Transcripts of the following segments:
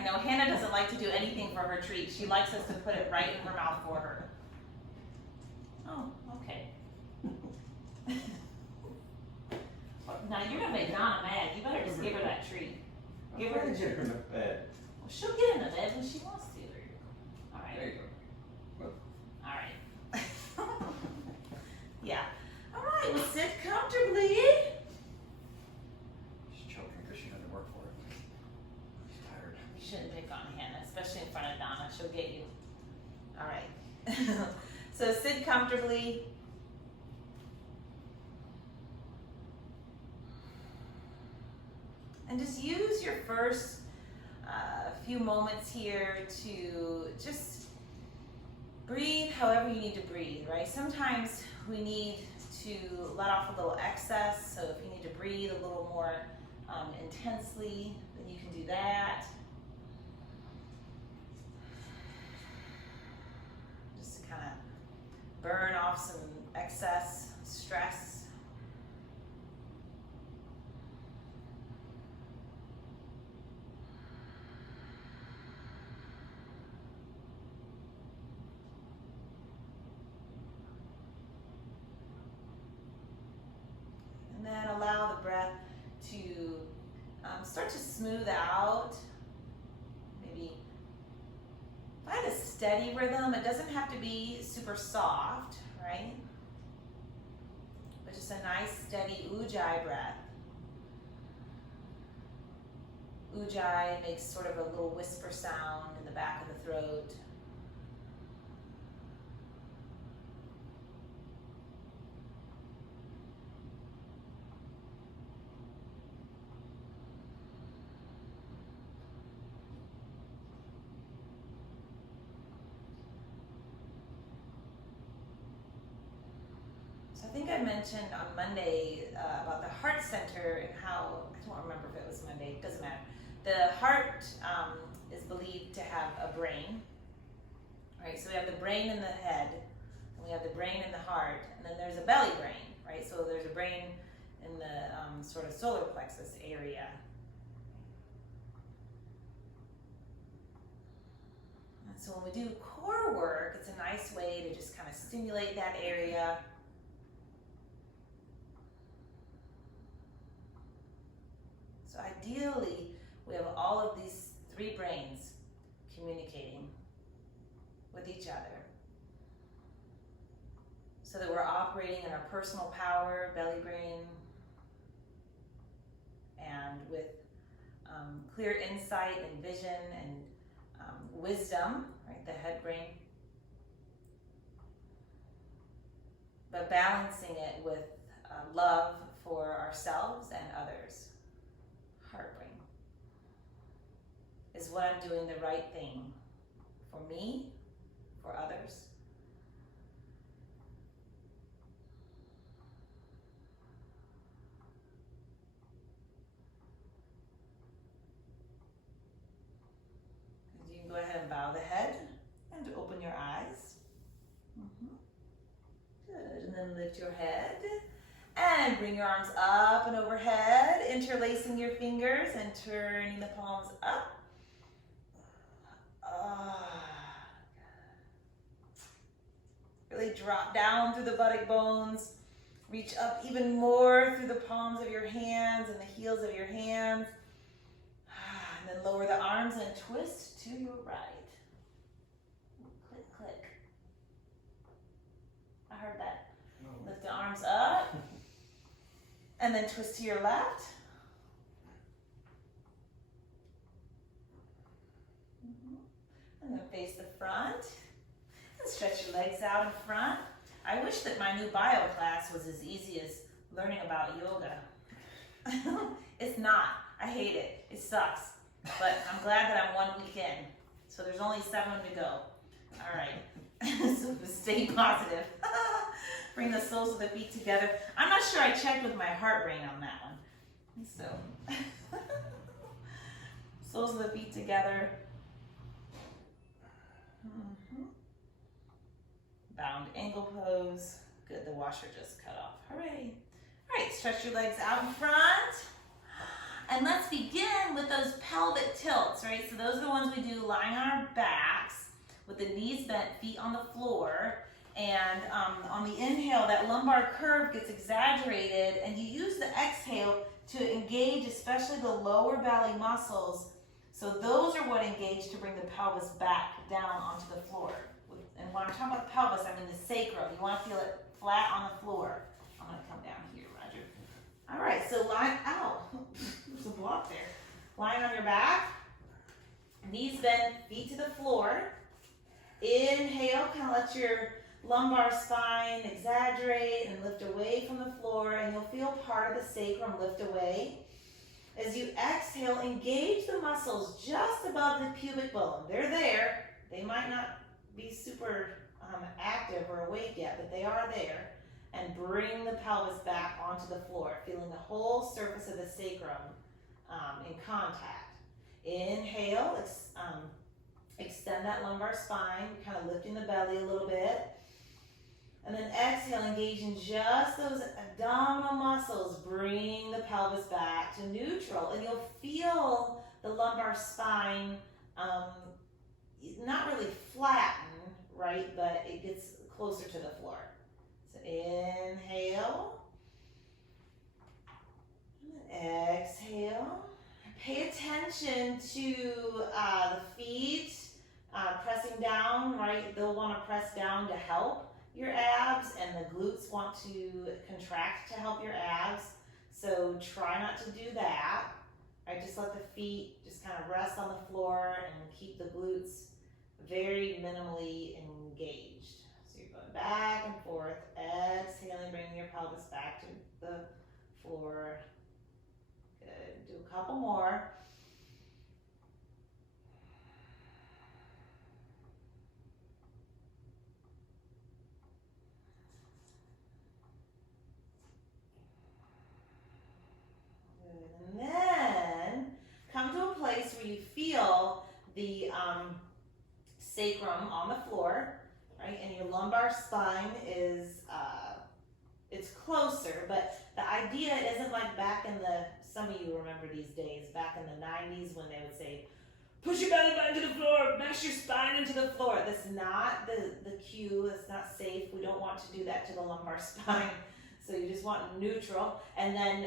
I know Hannah doesn't like to do anything for her treat. She likes us to put it right in her mouth for her. Oh, okay. Now you're gonna make Donna mad. You better just give her that treat. Give her the treat. in the bed. Well, she'll get in the bed when she wants to. All right. There you go. All right. Yeah. All right. Well, sit comfortably. She's choking because she had to work for it. She's tired. You shouldn't pick on Hannah, especially in front of Donna. She'll get you. All right. So sit comfortably. And just use your first few moments here to just breathe however you need to breathe, right? Sometimes we need to let off a little excess, so if you need to breathe a little more intensely, then you can do that. Just to kind of burn off some excess stress. And then allow the breath to start to smooth out. Maybe find a steady rhythm. It doesn't have to be super soft, right? But just a nice steady ujjayi breath. Ujjayi makes sort of a little whisper sound in the back of the throat. I think I mentioned on Monday about the heart center and how, I don't remember if it was Monday, it doesn't matter. The heart is believed to have a brain, right? So we have the brain in the head, and we have the brain in the heart, and then there's a belly brain, right? So there's a brain in the sort of solar plexus area. And so when we do core work, it's a nice way to just kind of stimulate that area. So ideally, we have all of these three brains communicating with each other so that we're operating in our personal power, belly brain, and with clear insight and vision and wisdom, right, the head brain, but balancing it with love for ourselves and others. Heart brain is what I'm doing the right thing for me, for others. And you can go ahead and bow the head and open your eyes. Good, and then lift your head. And bring your arms up and overhead, interlacing your fingers and turning the palms up. Really drop down through the buttock bones. Reach up even more through the palms of your hands and the heels of your hands. And then lower the arms and twist to your right. Click, click. I heard that. Lift the arms up. And then twist to your left. And then face the front. And stretch your legs out in front. I wish that my new bio class was as easy as learning about yoga. It's not. I hate it. It sucks. But I'm glad that I'm 1 week in. So there's only 7 to go. All right. So stay positive. Bring the soles of the feet together. I'm not sure I checked with my heart brain on that one. So, soles of the feet together. Bound angle pose. Good, the washer just cut off. Hooray. All right, stretch your legs out in front. And let's begin with those pelvic tilts, right? So those are the ones we do lying on our backs with the knees bent, feet on the floor. And on the inhale, that lumbar curve gets exaggerated, and you use the exhale to engage especially the lower belly muscles. So those are what engage to bring the pelvis back down onto the floor. And when I'm talking about the pelvis, I mean the sacrum. You want to feel it flat on the floor. I'm going to come down here, Roger. All right, so line out. There's a block there. Lying on your back, knees bent, feet to the floor. Inhale, kind of let your lumbar spine exaggerate and lift away from the floor, and you'll feel part of the sacrum lift away. As you exhale, engage the muscles just above the pubic bone. They're there. They might not be super active or awake yet, but they are there. And bring the pelvis back onto the floor, feeling the whole surface of the sacrum in contact. Inhale, extend that lumbar spine, kind of lifting the belly a little bit. And then exhale, engaging just those abdominal muscles, bring the pelvis back to neutral. And you'll feel the lumbar spine not really flatten, right? But it gets closer to the floor. So inhale. And exhale. Pay attention to the feet pressing down, right? They'll want to press down to help your abs, and the glutes want to contract to help your abs. So try not to do that. Right? Just let the feet just kind of rest on the floor and keep the glutes very minimally engaged. So you're going back and forth, exhaling, bringing your pelvis back to the floor. Good. Do a couple more. And then come to a place where you feel the sacrum on the floor, right? And your lumbar spine is, it's closer, but the idea isn't like back in some of you remember these days, back in the 90s when they would say, push your belly button to the floor, mash your spine into the floor. That's not the cue, it's not safe. We don't want to do that to the lumbar spine. So you just want neutral, and then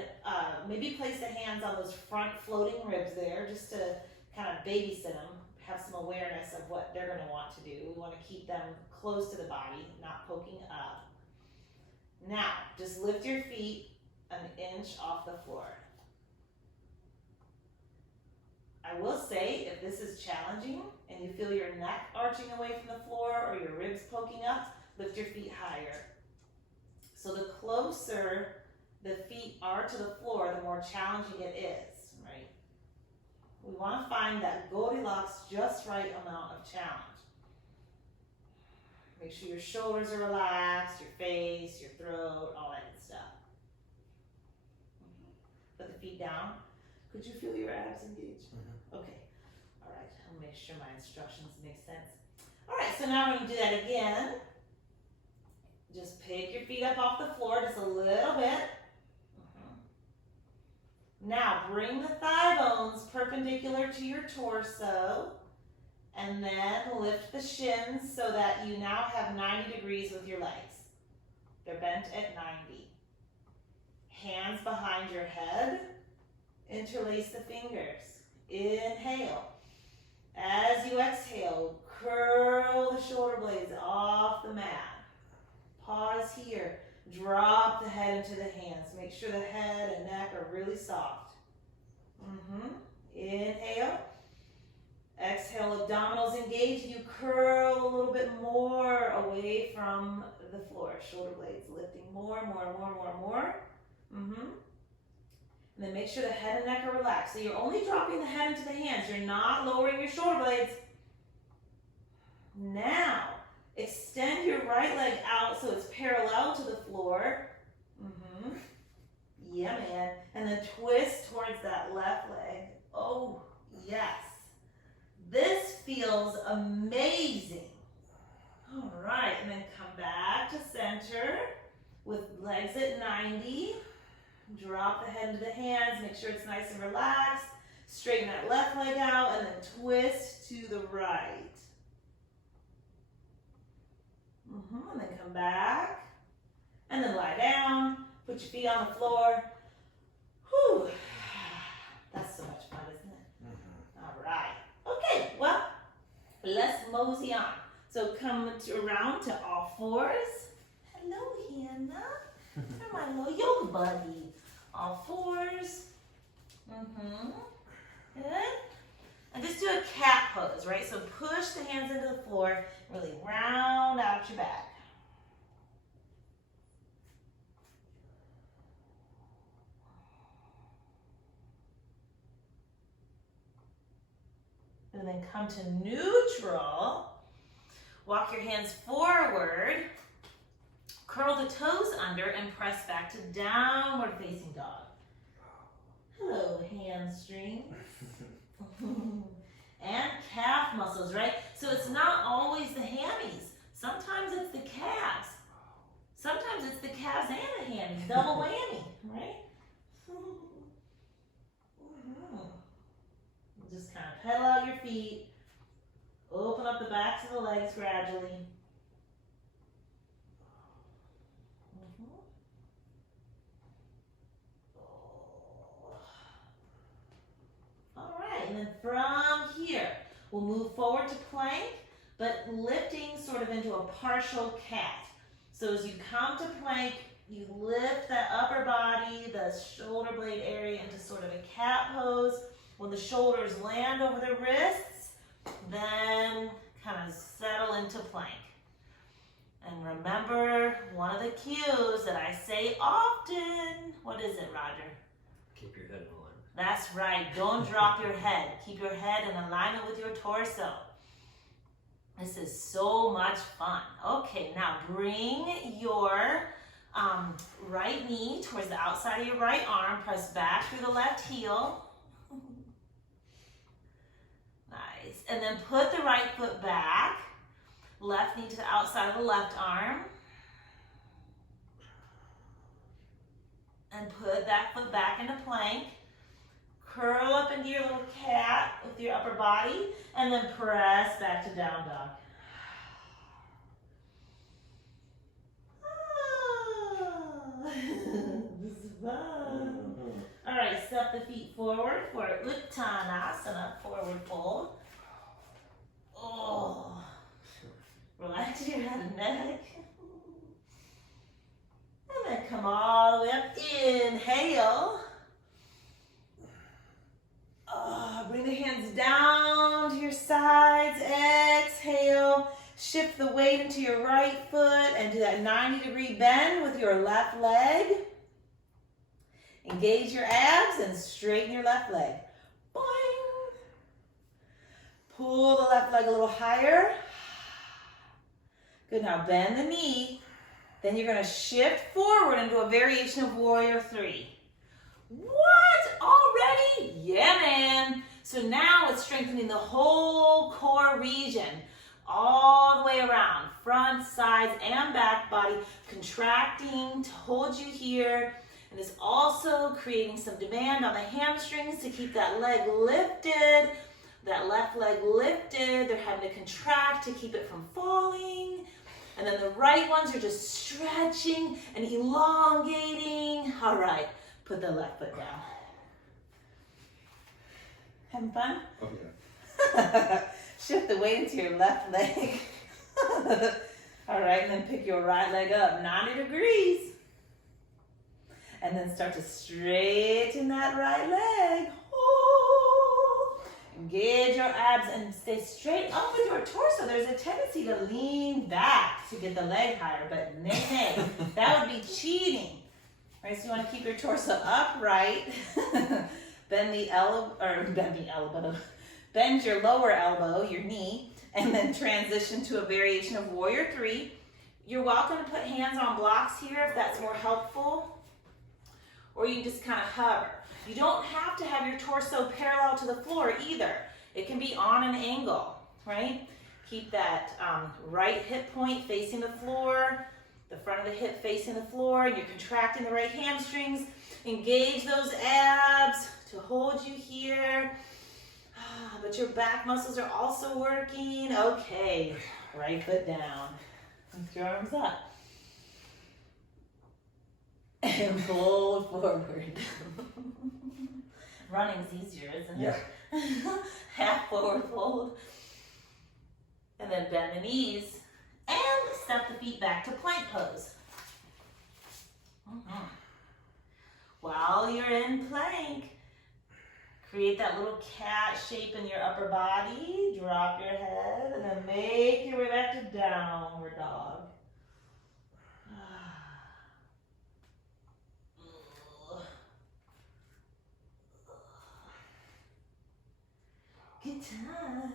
maybe place the hands on those front floating ribs there just to kind of babysit them, have some awareness of what they're going to want to do. We want to keep them close to the body, not poking up. Now, just lift your feet an inch off the floor. I will say, if this is challenging and you feel your neck arching away from the floor or your ribs poking up, lift your feet higher. So the closer the feet are to the floor, the more challenging it is, right? We want to find that Goldilocks just right amount of challenge. Make sure your shoulders are relaxed, your face, your throat, all that good stuff. Put the feet down. Could you feel your abs engaged? Mm-hmm. Okay. All right. I'll make sure my instructions make sense. All right. So now we're going to do that again. Just pick your feet up off the floor just a little bit. Now bring the thigh bones perpendicular to your torso, and then lift the shins so that you now have 90 degrees with your legs. They're bent at 90. Hands behind your head. Interlace the fingers. Inhale. As you exhale, curl the shoulder blades off the mat. Pause here. Drop the head into the hands. Make sure the head and neck are really soft. Inhale. Exhale, abdominals engage. You curl a little bit more away from the floor. Shoulder blades lifting more. And then make sure the head and neck are relaxed. So you're only dropping the head into the hands. You're not lowering your shoulder blades. Now, extend your right leg out so it's parallel to the floor. Yeah, man. And then twist towards that left leg. Oh, yes. This feels amazing. All right, and then come back to center with legs at 90. Drop the head into the hands, make sure it's nice and relaxed. Straighten that left leg out and then twist to the right. And then come back. And then lie down. Put your feet on the floor. Whew. That's so much fun, isn't it? All right. Okay, well, let's mosey on. So come around to all fours. Hello, Hannah. You're my little yoga buddy. All fours. Good. And just do a cat pose, right? So push the hands into the floor. Really round out your back. And then come to neutral. Walk your hands forward. Curl the toes under and press back to downward facing dog. Hello, hamstring. And calf muscles, right? So it's not always the hammies. Sometimes it's the calves. Sometimes it's the calves and the hammies. Double whammy, right? Just kind of pedal out your feet. Open up the backs of the legs gradually. All right, and then from here, we'll move forward to plank, but lifting sort of into a partial cat. So as you come to plank, you lift that upper body, the shoulder blade area into sort of a cat pose. When the shoulders land over the wrists, then kind of settle into plank. And remember, one of the cues that I say often, what is it, Roger? Keep your head in alignment. That's right, don't drop your head. Keep your head in alignment with your torso. This is so much fun. Okay, now bring your right knee towards the outside of your right arm. Press back through the left heel. Nice. And then put the right foot back. Left knee to the outside of the left arm. And put that foot back into plank. Curl up into your little cat with your upper body. And then press back to down dog. This is fun. All right, step the feet forward for Uttanasana, forward fold. Oh, relax your head and neck. And then come all the way up. Inhale. Bring the hands down to your sides. Exhale. Shift the weight into your right foot and do that 90-degree bend with your left leg. Engage your abs and straighten your left leg. Boing. Pull the left leg a little higher. Good, now bend the knee. Then you're gonna shift forward into a variation of warrior three. What, already? Yeah, man. So now it's strengthening the whole core region. All the way around, front, sides, and back body, contracting to hold you here. And it's also creating some demand on the hamstrings to keep that leg lifted, that left leg lifted. They're having to contract to keep it from falling. And then the right ones are just stretching and elongating. All right, put the left foot down. Having fun? Oh, yeah. Shift the weight into your left leg. All right, and then pick your right leg up 90 degrees. And then start to straighten that right leg. Oh. Engage your abs and stay straight up with your torso. There's a tendency to lean back to get the leg higher, but nay, that would be cheating. Right, so you want to keep your torso upright. Bend your lower elbow, your knee, and then transition to a variation of warrior three. You're welcome to put hands on blocks here if that's more helpful, or you just kind of hover. You don't have to have your torso parallel to the floor either. It can be on an angle, right? Keep that right hip point facing the floor, the front of the hip facing the floor, and you're contracting the right hamstrings. Engage those abs to hold you here. But your back muscles are also working. Okay, right foot down. Lift your arms up. And fold forward. Running's easier, isn't it? Yeah. Half forward fold. And then bend the knees. And step the feet back to plank pose. While you're in plank, create that little cat shape in your upper body. Drop your head and then make your way back to downward dog. Good times.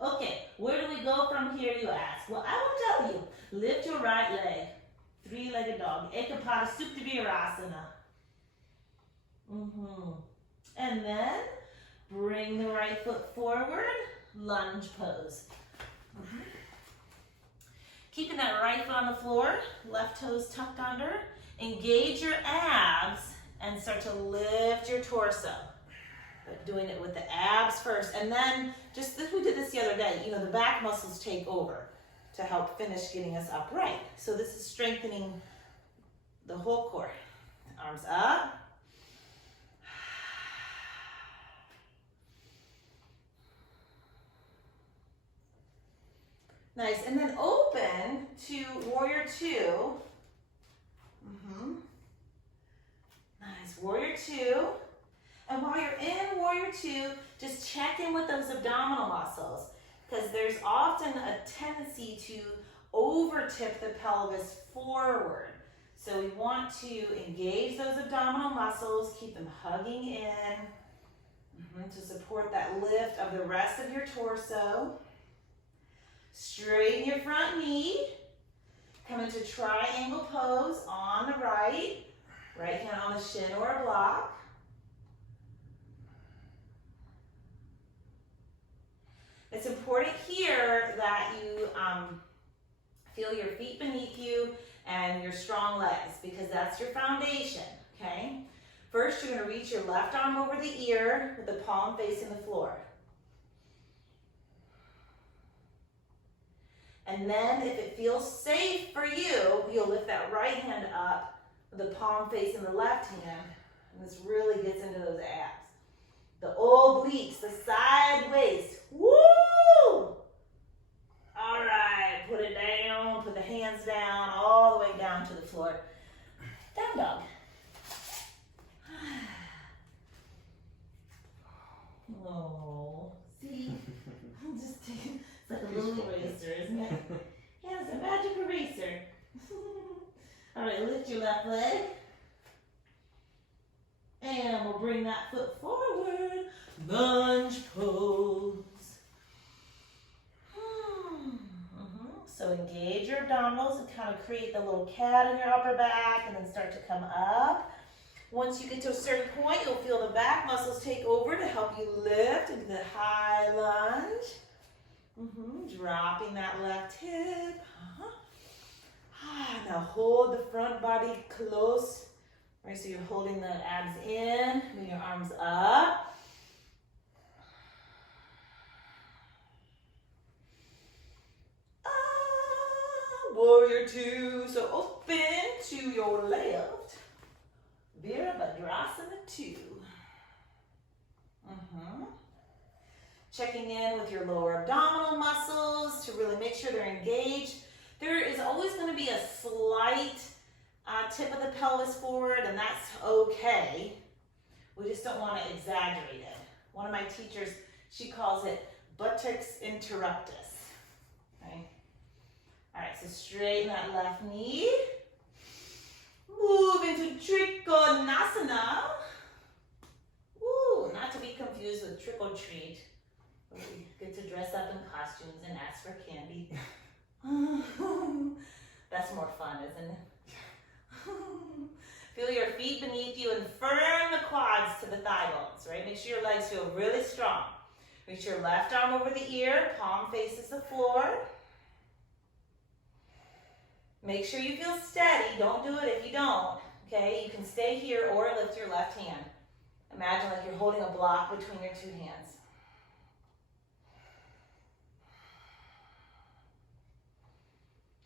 Okay, where do we go from here, you ask? Well, I will tell you. Lift your right leg. Three-legged dog. Ekapada Supta Virasana. And then bring the right foot forward. Lunge pose. Keeping that right foot on the floor. Left toes tucked under. Engage your abs and start to lift your torso. But doing it with the abs first. And then, just as we did this the other day, you know, the back muscles take over to help finish getting us upright. So this is strengthening the whole core. Arms up. Nice. And then open to warrior two. Nice. Warrior two. And while you're in warrior two, just check in with those abdominal muscles, because there's often a tendency to over-tip the pelvis forward. So we want to engage those abdominal muscles, keep them hugging in to support that lift of the rest of your torso. Straighten your front knee. Come into triangle pose on the right. Right hand on the shin or a block. It's important here that you feel your feet beneath you and your strong legs, because that's your foundation, okay? First, you're going to reach your left arm over the ear with the palm facing the floor. And then, if it feels safe for you, you'll lift that right hand up with the palm facing the left hand. And this really gets into those abs. The obliques, the side waist. Woo! All right, put it down, put the hands down, all the way down to the floor. Down dog. Oh, see? Just take, it's like a little eraser, isn't it? Yeah, it's a magic eraser. All right, lift your left leg. And we'll bring that foot forward. Lunge pose. So engage your abdominals and kind of create the little cat in your upper back and then start to come up. Once you get to a certain point, you'll feel the back muscles take over to help you lift into the high lunge. Dropping that left hip. Now hold the front body close. Right, so you're holding the abs in, bring your arms up. Warrior two. So open to your left. Virabhadrasana 2. Checking in with your lower abdominal muscles to really make sure they're engaged. There is always going to be a slight tip of the pelvis forward, and that's okay. We just don't want to exaggerate it. One of my teachers, she calls it buttocks interruptus. Okay? All right, so straighten that left knee. Move into Trikonasana. Woo, not to be confused with trick or treat. We get to dress up in costumes and ask for candy. That's more fun, isn't it? Feel your feet beneath you and firm the quads to the thigh bones, right? Make sure your legs feel really strong. Reach your left arm over the ear, palm faces the floor. Make sure you feel steady. Don't do it if you don't. Okay, you can stay here or lift your left hand. Imagine like you're holding a block between your two hands.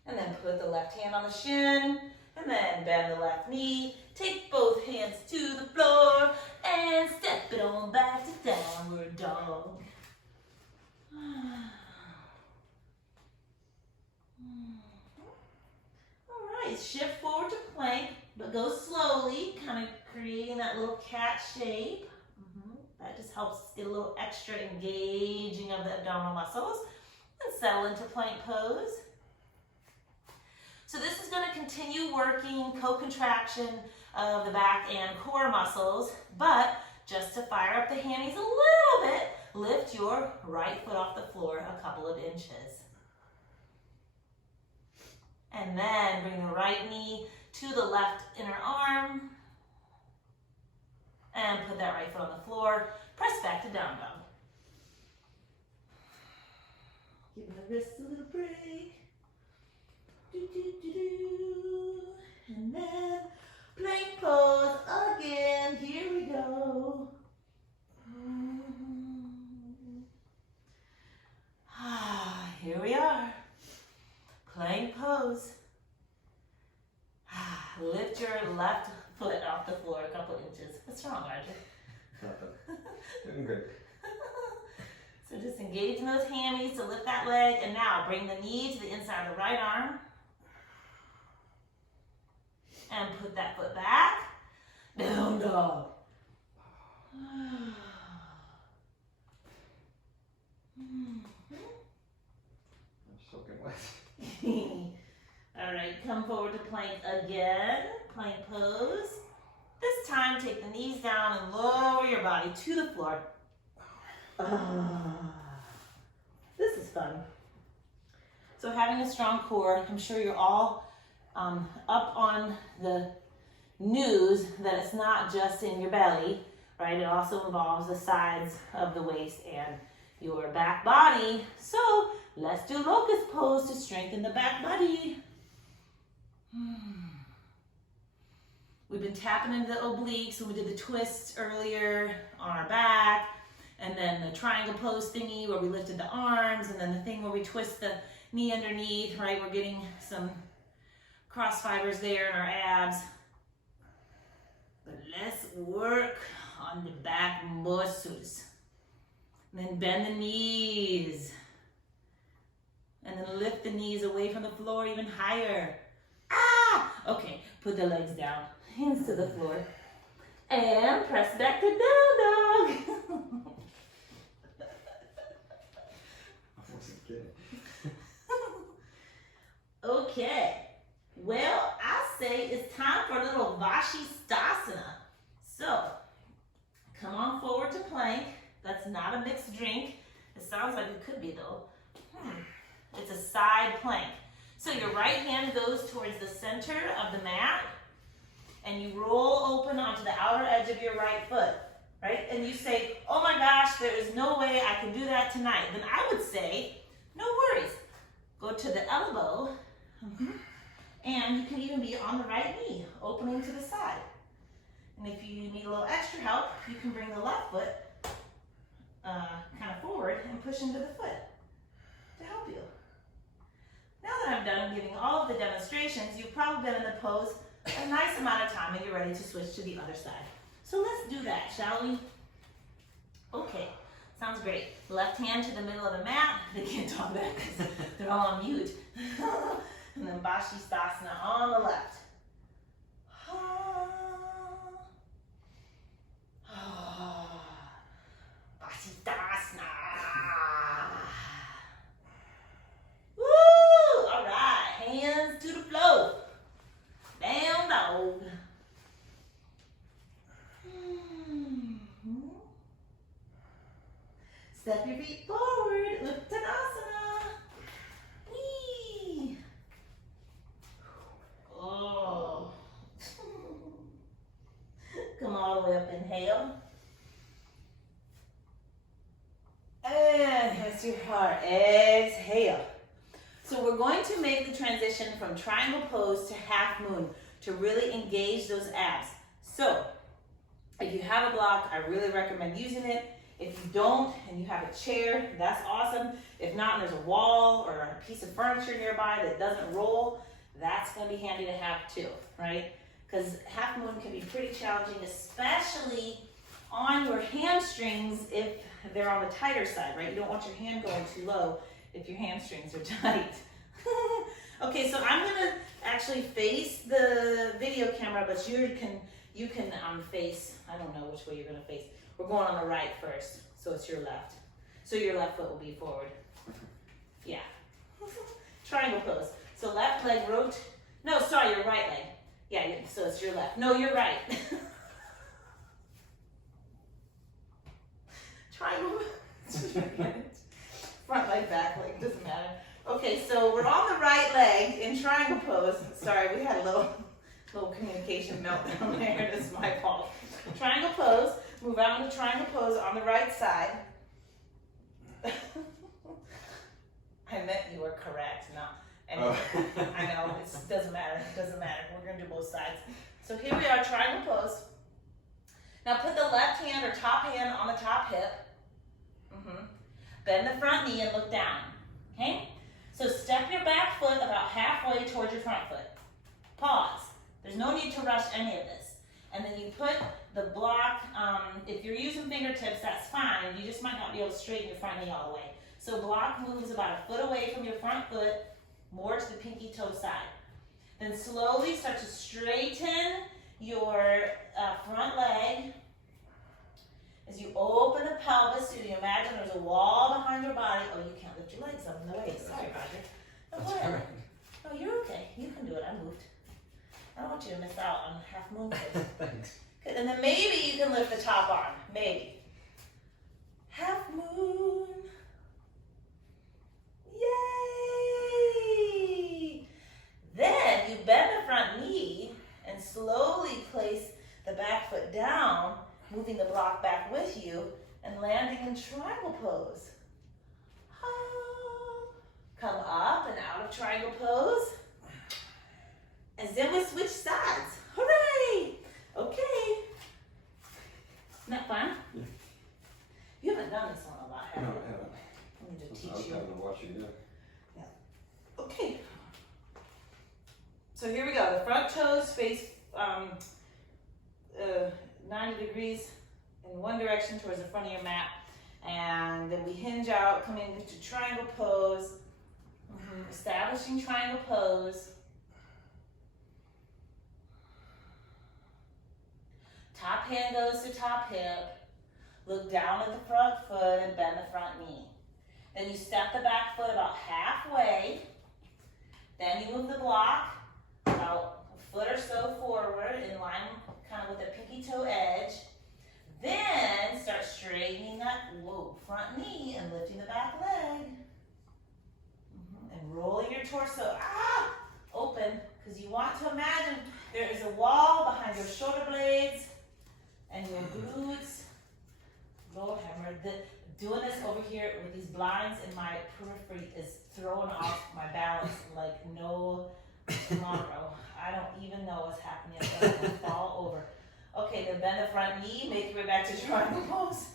And then put the left hand on the shin, and then bend the left knee. Take both hands to the floor, and step it on back to downward dog. All right, shift forward to plank, but go slowly, kind of creating that little cat shape. That just helps get a little extra engaging of the abdominal muscles. And settle into plank pose. So this is going to continue working co-contraction of the back and core muscles, but just to fire up the hammies a little bit, lift your right foot off the floor a couple of inches. And then bring the right knee to the left inner arm, and put that right foot on the floor. Press back to down dog. Give the wrists a little break. And then plank pose again. Here we go. Here we are. Plank pose. Lift your left foot off the floor a couple inches. What's wrong, Roger? Doing good. So just engage in those hammies to lift that leg. And now bring the knee to the inside of the right arm. And put that foot back. Down dog. I'm soaking wet. All right, come forward to plank again. Plank pose. This time, take the knees down and lower your body to the floor. This is fun. So having a strong core, I'm sure you're all up on the news that it's not just in your belly, right? It also involves the sides of the waist and your back body. So let's do locust pose to strengthen the back body. We've been tapping into the obliques when we did the twist earlier on our back, and then the triangle pose thingy where we lifted the arms, and then the thing where we twist the knee underneath, right? We're getting some cross fibers there in our abs. But let's work on the back muscles. And then bend the knees. And then lift the knees away from the floor even higher. Okay, put the legs down, hands to the floor. And press back to down dog. I wasn't kidding. Okay, well, I say it's time for a little Vashisthasana. So, come on forward to plank. That's not a mixed drink. It sounds like it could be though. It's a side plank. So your right hand goes towards the center of the mat, and you roll open onto the outer edge of your right foot, right? And you say, oh my gosh, there is no way I can do that tonight. Then I would say, no worries. Go to the elbow, and you can even be on the right knee, opening to the side. And if you need a little extra help, you can bring the left foot kind of forward and push into the foot to help you. Now that I'm done giving all of the demonstrations, you've probably been in the pose a nice amount of time and you're ready to switch to the other side. So let's do that, shall we? Okay, sounds great. Left hand to the middle of the mat. They can't talk back because they're all on mute. And then Vashisthasana on the left. Vashisthasana. Woo! All right, hands to the floor. Down dog. Step your feet forward, Uttanasana. Whee! Oh. Come all the way up, inhale. And hands to your heart, exhale. So we're going to make the transition from triangle pose to half moon to really engage those abs. So if you have a block, I really recommend using it. If you don't and you have a chair, that's awesome. If not, and there's a wall or a piece of furniture nearby that doesn't roll, that's going to be handy to have too, right? Because half moon can be pretty challenging, especially on your hamstrings if they're on the tighter side, right? You don't want your hand going too low if your hamstrings are tight. Okay, so I'm gonna actually face the video camera, but you can face, I don't know which way you're gonna face. We're going on the right first, so it's your left. So your left foot will be forward. Yeah. Triangle pose. So left leg no, sorry, your right leg. Yeah, so it's your left. No, you're right. Triangle. Front leg, back leg, doesn't matter. Okay, so we're on the right leg in triangle pose. Sorry, we had a little communication meltdown there. This is my fault. Triangle pose. Move out into triangle pose on the right side. I meant you were correct. No, anyway, I know it doesn't matter. It doesn't matter. We're gonna do both sides. So here we are, triangle pose. Now put the left hand or top hand on the top hip. Bend the front knee and look down. Okay? So step your back foot about halfway towards your front foot. Pause. There's no need to rush any of this. And then you put the block, if you're using fingertips, that's fine. You just might not be able to straighten your front knee all the way. So block moves about a foot away from your front foot, more to the pinky toe side. Then slowly start to straighten your front leg. As you open the pelvis, you imagine there's a wall behind your body. Oh, you can't lift your legs up in the way. Sorry, Roger. No, go ahead. Oh, you're okay. You can do it. I moved. I don't want you to miss out on half moon. Thanks. Good. And then maybe you can lift the top arm. Maybe. Half moon. Yay! Then you bend the front knee and slowly place the back foot down, moving the block back with you and landing in triangle pose. Come up and out of triangle pose. And then we switch sides. Hooray! Okay. Isn't that fun? Yeah. You haven't done this one a lot, have No, you? I haven't. I need to I was teach you. having to watch you, yeah. Okay. So here we go. The front toes face 90 degrees in one direction towards the front of your mat. And then we hinge out, come into triangle pose. Establishing triangle pose. Top hand goes to top hip. Look down at the front foot and bend the front knee. Then you step the back foot about halfway. Then you move the block about a foot or so forward in line kind of with the pinky toe edge. Then start straightening that front knee and lifting the back leg. And rolling your torso open, because you want to imagine there is a wall behind your shoulder blades and your glutes. Lord have mercy. Doing this over here with these blinds in my periphery is throwing off my balance like no tomorrow. I don't even know what's happening. I'm going to fall over. Okay, then bend the front knee, make your way back to triangle pose.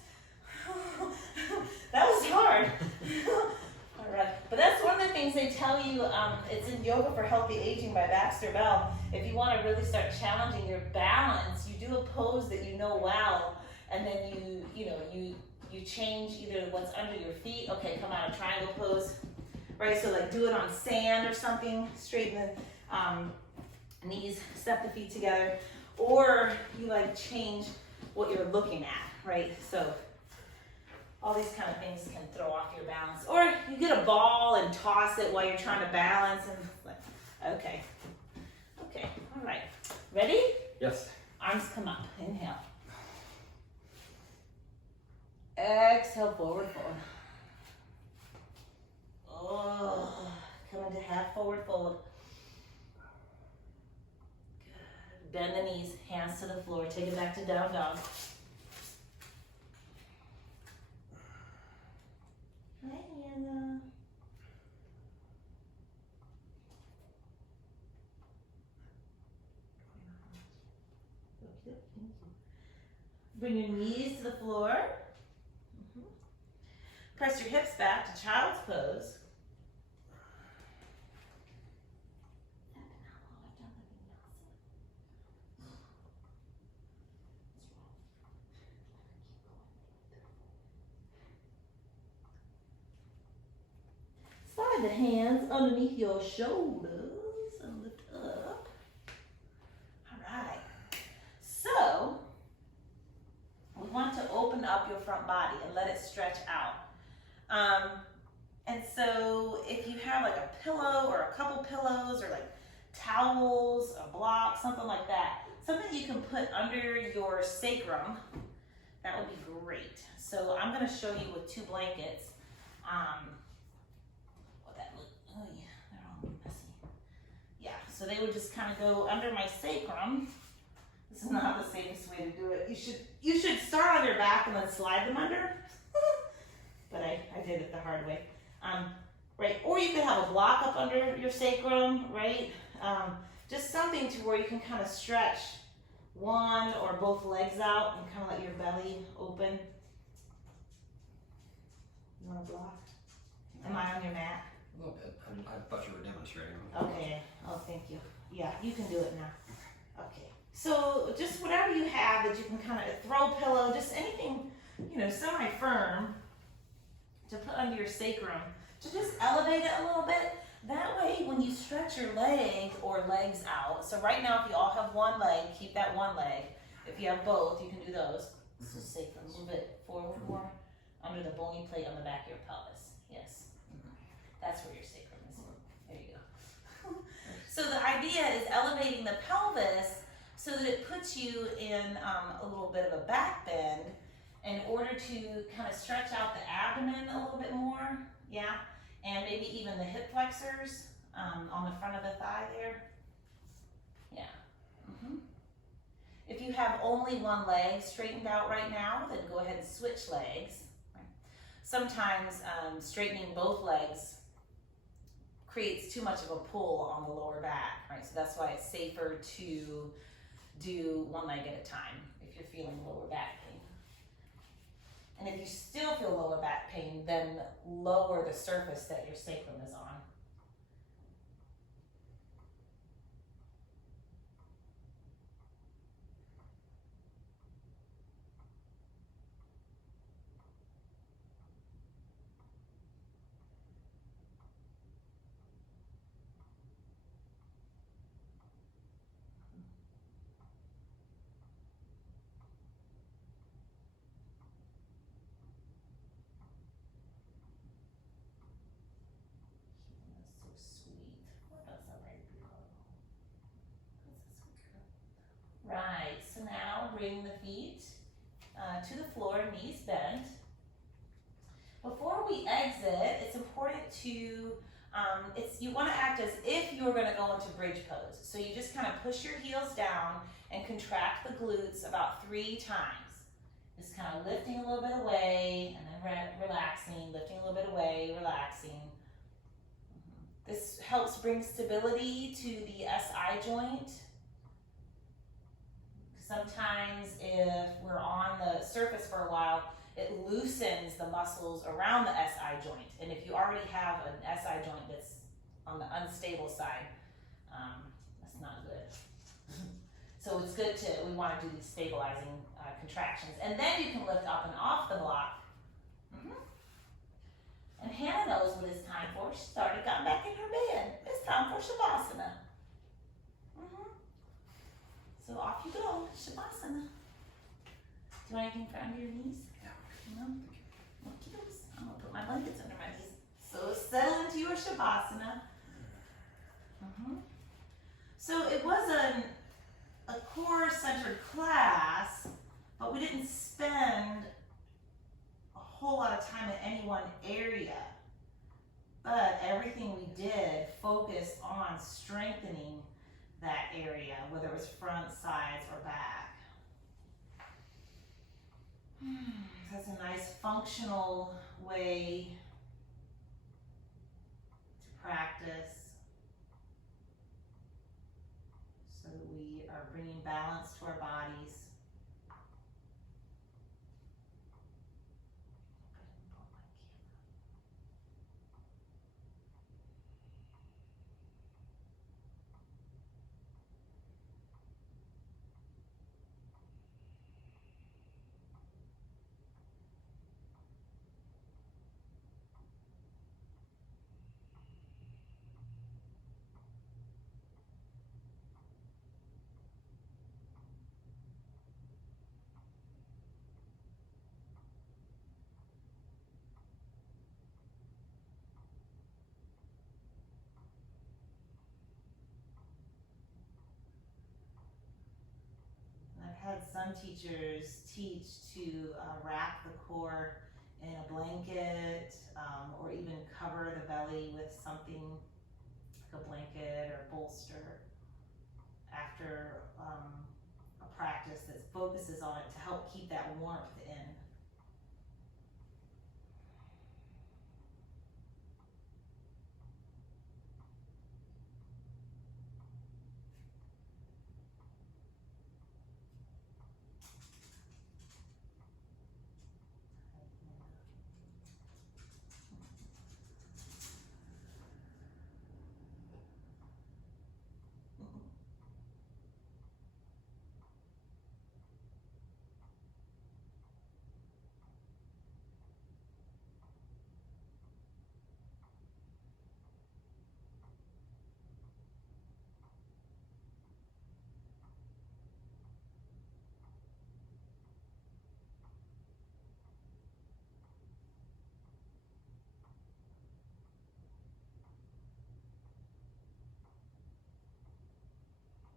That was hard. All right, but that's one of the things they tell you. It's in Yoga for Healthy Aging by Baxter Bell. If you want to really start challenging your balance, you do a pose that you know well, and then you change either what's under your feet. Okay, come out of triangle pose, right? So like do it on sand or something. Straighten the knees, step the feet together, or you like change what you're looking at, right? So all these kind of things can throw off your balance. Or you get a ball and toss it while you're trying to balance. And okay, all right. Ready? Yes. Arms come up. Inhale. Exhale, forward fold. Oh, come into half forward fold. Good. Bend the knees, hands to the floor. Take it back to down dog. Hi, Anna. Okey-doke, thank you. Bring your knees to the floor. Press your hips back to child's pose. Slide the hands underneath your shoulders and lift up. All right. So, we want to open up your front body and let it stretch out. And so if you have like a pillow or a couple pillows or like towels, a block, something like that, something you can put under your sacrum, that would be great. So I'm going to show you with 2 blankets. What that look? Oh yeah, they're all messy. Yeah, so they would just kind of go under my sacrum. This is not the safest way to do it. You should start on your back and then slide them under. But I did it the hard way. Right, or you could have a block up under your sacrum, right? Just something to where you can kind of stretch one or both legs out and kind of let your belly open. You want a block? Am I on your mat? A little bit. I thought you were demonstrating. Okay. Oh, thank you. Yeah, you can do it now. Okay. So just whatever you have that you can kind of throw pillow, just anything, semi-firm to put under your sacrum to just elevate it a little bit. That way, when you stretch your leg or legs out, so right now if you all have one leg, keep that one leg. If you have both, you can do those. This is safer. Move it forward more under the bony plate on the back of your pelvis. Yes. That's where your sacrum is. There you go. So the idea is elevating the pelvis so that it puts you in a little bit of a back bend in order to kind of stretch out the abdomen a little bit more, yeah, and maybe even the hip flexors on the front of the thigh there, yeah. If you have only one leg straightened out right now, then go ahead and switch legs. Sometimes straightening both legs creates too much of a pull on the lower back, right? So that's why it's safer to do one leg at a time if you're feeling lower back pain. And if you still feel lower back pain, then lower the surface that your sacrum is on. Right, so now bring the feet to the floor, knees bent. Before we exit, it's important to, you want to act as if you're going to go into bridge pose. So you just kind of push your heels down and contract the glutes about 3 times. Just kind of lifting a little bit away and then relaxing, lifting a little bit away, relaxing. This helps bring stability to the SI joint. Sometimes if we're on the surface for a while, it loosens the muscles around the SI joint. And if you already have an SI joint that's on the unstable side, that's not good. So it's good we want to do these stabilizing contractions. And then you can lift up and off the block. And Hannah knows what it's time for. She started gotten back in her bed. It's time for Shavasana. So off you go, Shavasana. Do you want anything for under your knees? Yeah. No? Okay, I'm gonna put my blankets under my knees. So settle into your Shavasana. So it was a core-centered class, but we didn't spend a whole lot of time in any one area. But everything we did focused on strengthening that area, whether it was front, sides, or back. That's a nice functional way to practice so that we are bringing balance to our bodies. had some teachers teach to wrap the core in a blanket, or even cover the belly with something like a blanket or bolster after a practice that focuses on it to help keep that warmth in.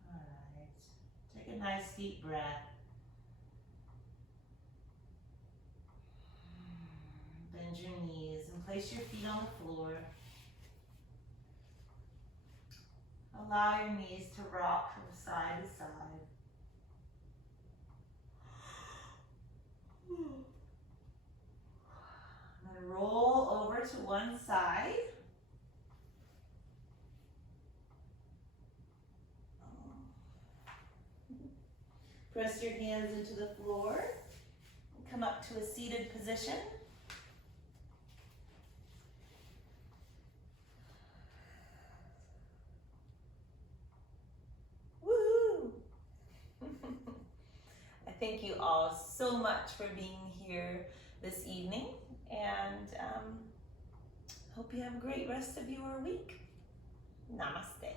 Alright, take a nice deep breath. Bend your knees and place your feet on the floor. Allow your knees to rock from side to side. And then roll over to one side. Press your hands into the floor. Come up to a seated position. Woohoo! I thank you all so much for being here this evening, and hope you have a great rest of your week. Namaste.